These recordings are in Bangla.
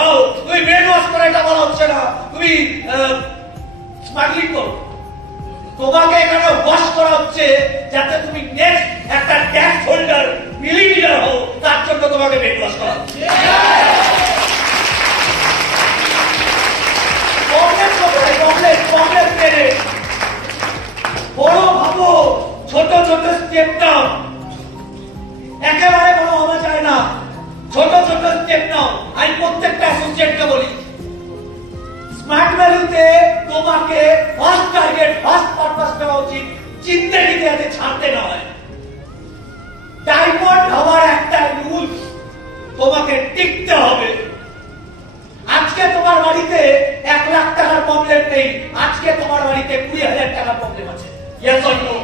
খাও, তুমি ব্রেন ওয়াশ করে এটা বলা হচ্ছে না, তুমি স্মাগলিং করো। তোমাকে এখানে ওয়াশ করা হচ্ছে যাতে তুমি নেক্সট একটা ট্যাক্স হোল্ডার মিলিমিটার হও, তার জন্য তোমাকে ব্রেন ওয়াশ করা হচ্ছে। বড় ভাবো, ছোট ছোট স্টেপ নাও, একেবারে বড় হওয়া যায় না, ছোট ছোট স্টেপ নাও। আমি প্রত্যেকটা অ্যাসোসিয়েটকে বলি, স্মার্ট ভ্যালুতে তোমাকে ফার্স্ট টার্গেট, ফার্স্ট পারপাস নেওয়া উচিত, জিন্দেগিতে যাতে ছাড়তে না হয়। ডায়মন্ড হওয়ার একটা রুল, তোমাকে টিকতে হবে। আজকে তোমার বাড়িতে 1 লাখ টাকার প্রবলেম নেই, আজকে তোমার বাড়িতে 20,000 টাকার প্রবলেম আছে। Yes or no?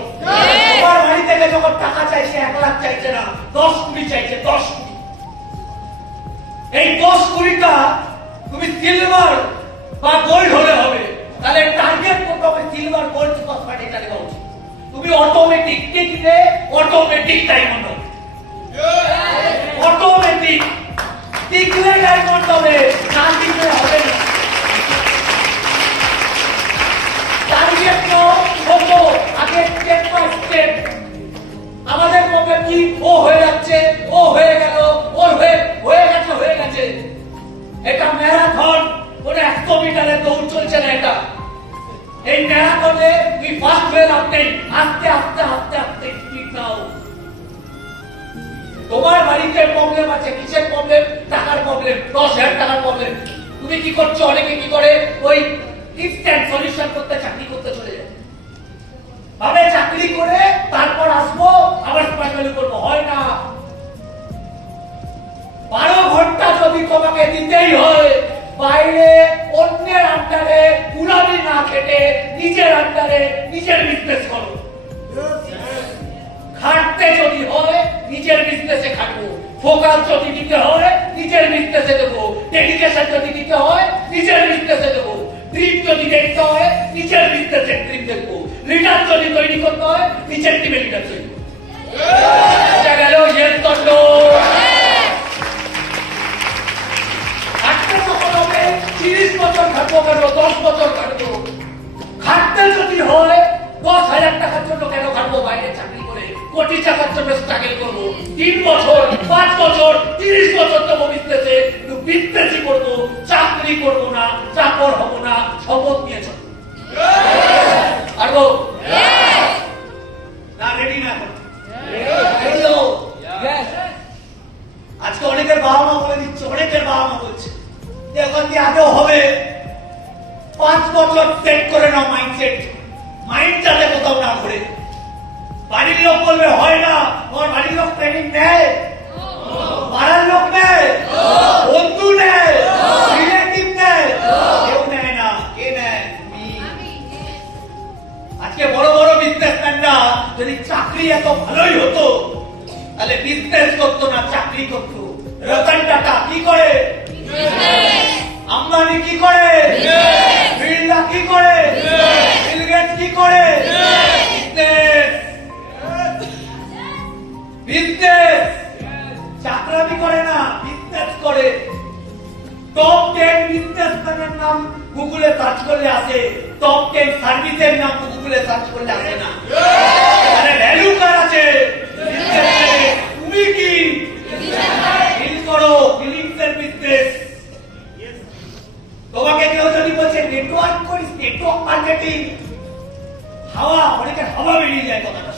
তোমার বাড়ি থেকে যখন টাকা চাইছে 1 লাখ চাইছে না, 10 কোটি চাইছে, 10 কোটি। এই 10 কোটিটা তুমি সিলভার বা গোল্ড হলে হবে, তাহলে টার্গেট করতে হবে সিলভার, গোল্ড, সুপার এটা দেওয়া উচিত। তুমি অটোমেটিক টিকলে অটোমেটিক ডায়মন্ড হবে, অটোমেটিক টিকলে ডায়মন্ড হবে, না টিকলে হবে না। টার্গেট নাও, হতো আগে স্টেপ বাই স্টেপ। আমাদের প্রবলেম কি, ও হয়ে যাচ্ছে, ও হয়ে গেল, ওর হয়ে গেছে। এটা ম্যারাথন, ওটা 100 মিটারের দৌড় চলছে না। এটা এই ম্যারাথনে তুই ফার্স্ট হয়ে লাভ নেই, আস্তে আস্তে আস্তে আস্তে স্পিড নাও। তোমার বাড়িতে প্রবলেম আছে, কিসের প্রবলেম? টাকার প্রবলেম, 10,000 টাকার প্রবলেম। তুমি কি করছো? অনেকে কি করে, ওই ইনস্ট্যান্ট সলিউশন করতে চাকরি করতে চলে যায়, ভাবে চাকরি করে তারপর আসবো আবার স্মার্ট ভ্যালু করবো। হয় না। 12 ঘন্টা যদি তোমাকে দিতেই হয়, বাইরে অন্যের আন্ডারে পুরানি না খেটে নিজের আন্ডারে নিজের বিজনেস করো। খাটতে যদি হয় নিজের বিজনেসে খাটবো, ফোকাস যদি দিতে হয় নিজের বিজনেসে দেবো, ডেডিকেশন যদি দিতে হয় নিজের বিজনেসে দেবো, ড্রিম যদি দেখতে হয় নিজের বিজনেসে ড্রিম দেখবো, লিডার যদি তৈরি করতে হয় নিজের টিমে লিডার তৈরি করবো। গেল ইয়েস অর নো? খাটতে যখন হবে 30 বছর খাটবো কেন, 10 বছর খাটবো। খাটতে যদি হয় 10,000 টাকার জন্য কেন খাটবো? বাইরে চাকরি করে কোটি টাকার জন্য স্ট্রাগল করবো। 3 বছর, 5 বছর, 30 বছর তো বিজনেসে, বিজনেসই করবো, চাকরি করবো না, চাকর হবো না, শপথ নিয়েছ। পারবো না? রেডি না? আজকে অনেকের বাবা মা বলে দিচ্ছে, অনেকের বাবা মা বলছে এখন কি আদৌ হবে? 5 বছর সেট করে নাও মাইন্ডসেট, মাইন্ড যাতে কোথাও না ঘুরে। বাড়ির লোক বলবে হয় না, তোমার বাড়ির লোক ট্রেনিং নেয়, পাড়ার লোক নেয়, বন্ধু নেয়, রিলেটিভ নেয়, কেউ নেয় না। কে নেয়? আজকে বড় বড় বিজনেসম্যানরা যদি চাকরি এত ভালোই হতো তাহলে বিজনেস করতো না, চাকরি করতো। রতন টাটা কি করে? আম্বানি কি করে? বিড়লা কি করে? বিল গেটস কি করে? বিজনেস। চাকরামি করে না, বিজনেস করে। টপ 10 বিজনেসম্যানের নাম গুগলে সার্চ করলে আসে, টপ 10 সার্ভিসের নাম গুগলে সার্চ করলে আসে না। আরে ভ্যালু কার আছে? তুমি কি ফিল করো? ফিলিংসের বিজনেস। তোমাকে কেউ যদি বলছে নেটওয়ার্ক করিস, নেটওয়ার্ক মার্কেটিং, হাওয়া, অনেকের হাওয়া বেরিয়ে যায় কথাটা।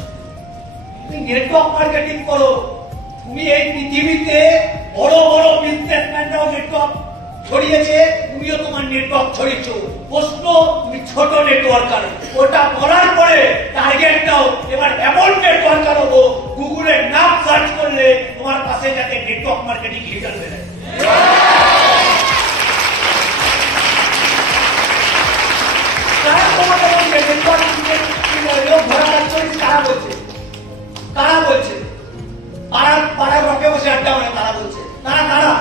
তুমি নেটওয়ার্ক মার্কেটিং করো। তুমি এই পৃথিবীতে বড় বড় বিজনেসম্যানরাও নেটওয়ার্ক ছড়িয়েছে, তুমিও তোমার নেটওয়ার্ক ছড়িয়েছো। প্রশ্ন, তুমি ছোট নেটওয়ার্কার, ওটা করার পরে টার্গেট দাও এবার এমন নেটওয়ার্কার হবো গুগলের নাম সার্চ করলে তোমার পাশে যাতে নেটওয়ার্ক মার্কেটিং লিডার বেরোয়। কারা তোমাকে বলছে নেটওয়ার্ক লোক ধরা যাচ্ছে? কারা বলছে? কারা বলছে? পাড়ার রকে বসে আড্ডা মানে তারা বলছে। তারা কারা?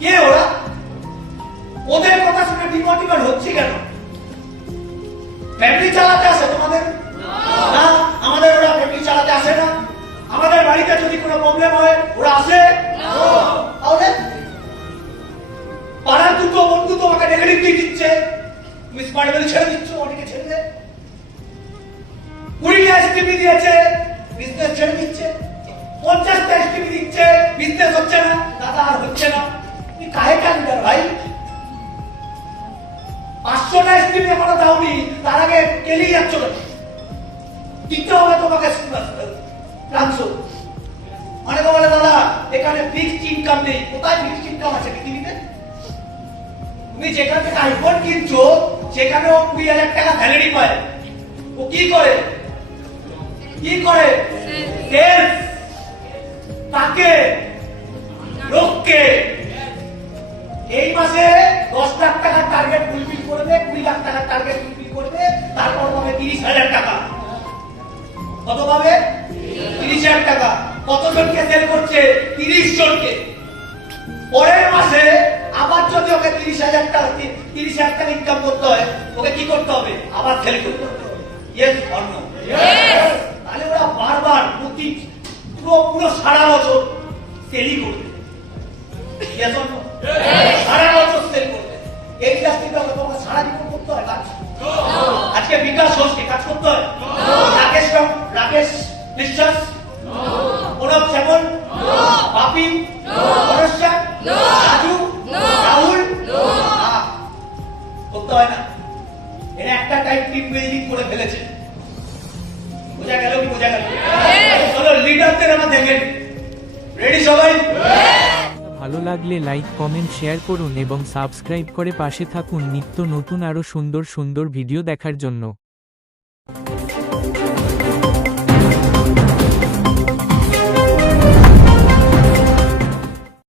কে ওরা? ওদের কথা শুনে ডিমোটিভেট হচ্ছে কেন? ফ্যামিলি চালাতে আসে তোমাদের না? আমাদের ওরা ফ্যামিলি চালাতে আসে না। আমাদের বাড়িতে যদি কোনো প্রবলেম হয় ওরা আসে? তাহলে দিয়েছে, বিজনেস ছেড়ে দিচ্ছে। 50টা এসটিভি দিচ্ছে, বিজনেস হচ্ছে না, দাদা আর হচ্ছে না। তুমি কাহে কান্দার ভাই? 500টা এসটিভি এখনো দাওনি, তার আগে কেলিয়ে যাচ্ছ না। দিতে হবে তোমাকে রাখছ। অনেকে বলে দাদা এখানে ফিক্সড ইনকাম নেই। কোথায় ফিক্সড ইনকাম আছে পৃথিবীতে? তুমি যেখান থেকে আইফোন কিনছো সেখানে ও 20,000 টাকা স্যালারি পায়। ও কি করে? কি করে? সেলস। তাকে লোককে এই মাসে 10 লাখ টাকার টার্গেট ফুলফিল করবে, 20 লাখ টাকার টার্গেট ফুলফিল করবে, তারপর পাবে 30,000 টাকা। কত পাবে? 30,000 টাকা। কতজনকে সেল করছে? 30 জনকে। পরের মাসে আবার যদি ওকে 30,000 টাকা ইনকাম করতে হয়, ওকে কি করতে হবে? আবার সেল করতে হবে। Yes or no? তাহলে ওরা বারবার পুরো সারা বছর সেলই করবে। Yes or no? সারা বছর সেল করবে। এই ইন্ডাস্ট্রিতে তোমাকে সারা জীবন করতে হয় কাজ। আজকে বিকাশ ঘোষকে কাজ করতে হয়, রাকেশ বিশ্বাস, প্রণব শ্যামল, বাপি, পরশা, রাজু, রাহুল করতে হয় না। এরা একটা টাইপ টিম বিল্ডিং করে ফেলেছে। বোঝা গেল কি বোঝা গেল? চলো লিডারদের আমরা দেখেন। রেডি সবাই? ভালো লাগলে লাইক, কমেন্ট, শেয়ার করুন এবং সাবস্ক্রাইব করে পাশে থাকুন নিত্য নতুন আরো সুন্দর সুন্দর ভিডিও দেখার জন্য।